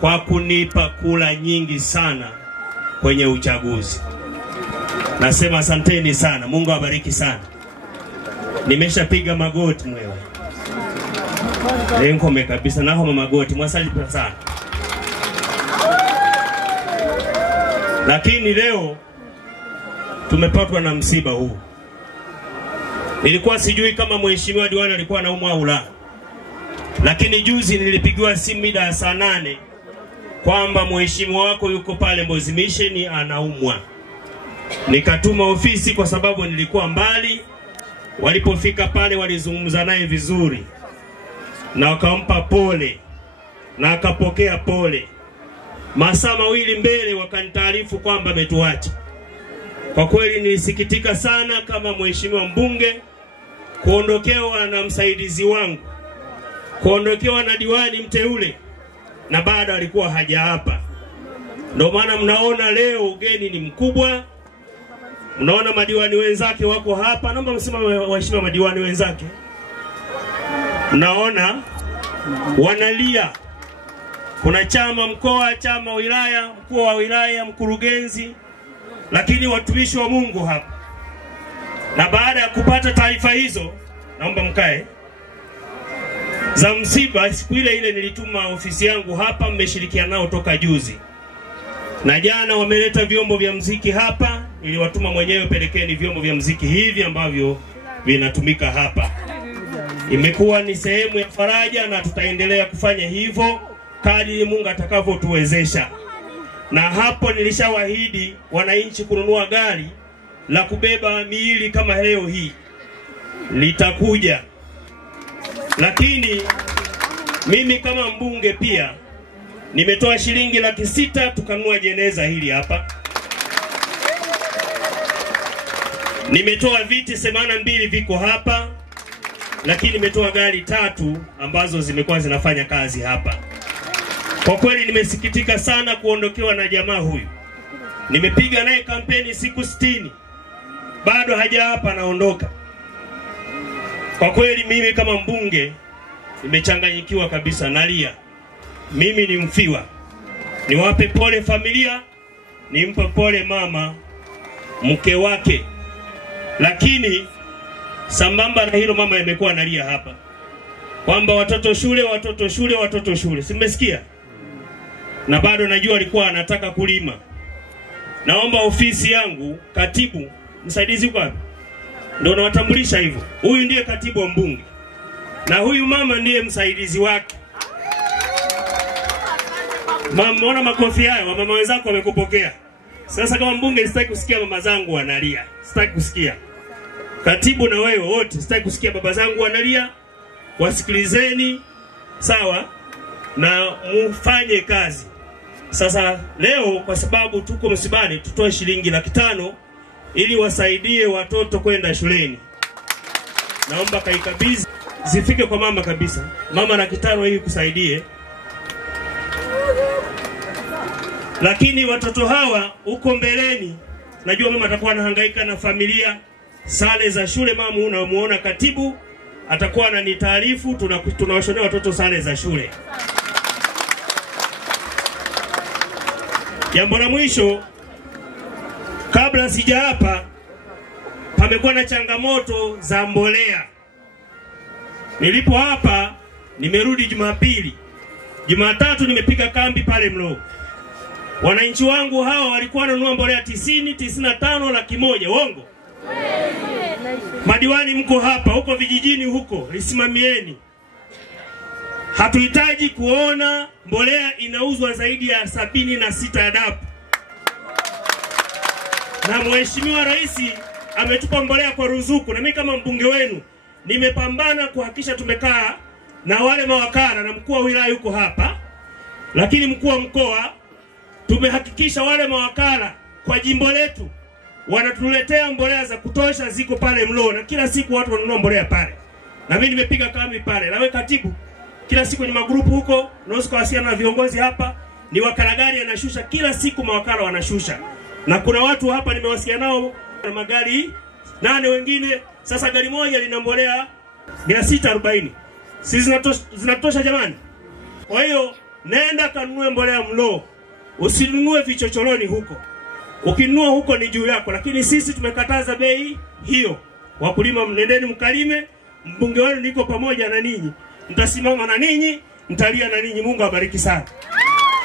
kwa kunipa kula nyingi sana kwenye uchaguzi. Nasema asanteni sana. Mungu awabariki sana. Nimeshapiga magoti mwewe. Nkome kabisa na homa magoti mwasali sana. Lakini leo tumepatwa na msiba huu. Nilikuwa sijui kama mheshimiwa diwani alikuwa anaumwa au la. Lakini juzi nilipigiwa simu mida ya saa 8 kwamba mheshimiwa wako yuko pale Mbozi Mission anaumwa. Nikatuma ofisi kwa sababu nilikuwa mbali. Walipofika pale walizungumza naye vizuri na wakampa pole na akapokea pole. Masaa mawili mbele wakanitaarifu kwamba ametuacha. Kwa kweli nilisikitika sana kama mheshimiwa mbunge kuondokewa na msaidizi wangu, kuondokewa na diwani mteule na baada alikuwa haja hapa. Ndio maana mnaona leo ugeni ni mkubwa. Mnaona madiwani wenzake wako hapa. Naomba msimame waheshimiwa madiwani wenzake. Mnaona wanalia. Kuna chama mkoa, chama wilaya, mkuu wa wilaya, mkurugenzi, lakini watumishi wa Mungu hapa. Na baada ya kupata taarifa hizo, naomba mkae. Za msiba siku ile nilituma ofisi yangu hapa, mmeshirikiana nao toka juzi. Na jana wameleta vyombo vya muziki hapa, niliwatuma mwenyewe pelekeni vyombo vya muziki hivi ambavyo vinatumika hapa. Imekuwa ni sehemu ya faraja na tutaendelea kufanya hivyo kadri Mungu atakavyotuwezesha. Na hapo nilishawaahidi wananchi kununua gari la kubeba miili kama leo hii. Litakuja. Lakini mimi kama mbunge pia nimetoa shilingi 600,000 tukanunua jeneza hili hapa. Nimetoa viti 82 viko hapa. Lakini nimetoa gari 3 ambazo zimekuwa zinafanya kazi hapa. Kwa kweli nimesikitika sana kuondokewa na jamaa huyu. Nimepiga naye kampeni siku 60. Bado haja hapa naondoka. Kwa kweli mimi kama mbunge nimechanganyikiwa kabisa, nalia. Mimi ni mfiwa. Niwape pole familia, nimpe pole mama, mke wake. Lakini sambamba na hilo mama amekuwa analia hapa kwamba watoto shule, watoto shule, watoto shule. Simesikia? Na bado najua alikuwa anataka kulima. Naomba ofisi yangu, katibu, msaidizi kwa ndio nawatambulisha hivyo. Huyu ndiye katibu wa mbunge. Na huyu mama ndiye msaidizi wake. Mama, mbona makofi haya? Mama wenzako wamekupokea. Sasa kama mbunge sitaki kusikia mama zangu wanalia. Sitaki kusikia. Katibu na wewe wote sitaki kusikia baba zangu wanalia. Wasikilizeni, sawa, na mufanye kazi. Sasa leo kwa sababu tuko msibani, tutoe shilingi 500,000 ili wasaidie watoto kwenda shuleni. Naomba kaikabidhi zifike kwa mama kabisa. Mama 500,000 hii kusaidie. Lakini watoto hawa uko mbeleni, najua mama atakuwa anahangaika na familia, sare za shule. Mama unamuona katibu atakuwa ananitaarifu, tunawashonea watoto sare za shule. Jambo la mwisho, kabla sija hapa, pamekuwa na changamoto za mbolea. Nilipo hapa, nimerudi Jumapili. Jumatatu nimepiga kambi pale Mlo. Wananchi wangu hawa walikuwa wananunua mbolea 90, 95, 100,000. Uongo? Madiwani mko hapa, huko vijijini huko, lisimamieni. Hatuhitaji kuona mbolea inauzwa zaidi ya 76 ya DAP. Na Mheshimiwa Rais ametupa mbolea kwa ruzuku, na mimi kama mbunge wenu nimepambana kuhakikisha tumekaa na wale mawakala, na mkuu wa wilaya yuko hapa. Lakini mkuu wa mkoa tumehakikisha wale mawakala kwa jimbo letu wanatuletea mbolea za kutosha, ziko pale Mlo, na kila siku watu wanunua mbolea pale. Na mimi nimepiga kambi pale. Na wewe katibu, kila siku ni magrupu huko, unaweza kuwasiliana na viongozi hapa, ni wakala gari anashusha kila siku, mawakala wanashusha. Na kuna watu hapa nimewasiliana nao na magari 8 wengine. Sasa gari moja lina mbolea 640. Sisi zinatosha jamani. Kwa hiyo nenda kanunue mbolea Mloo. Usinunue vichochoroni huko. Ukinunua huko ni juu yako, lakini sisi tumekataza bei hiyo. Wakulima mnendeni mkalime, mbunge wenu niko pamoja na ninyi. Nitasimama na ninyi, nitalia na ninyi. Mungu awabariki sana.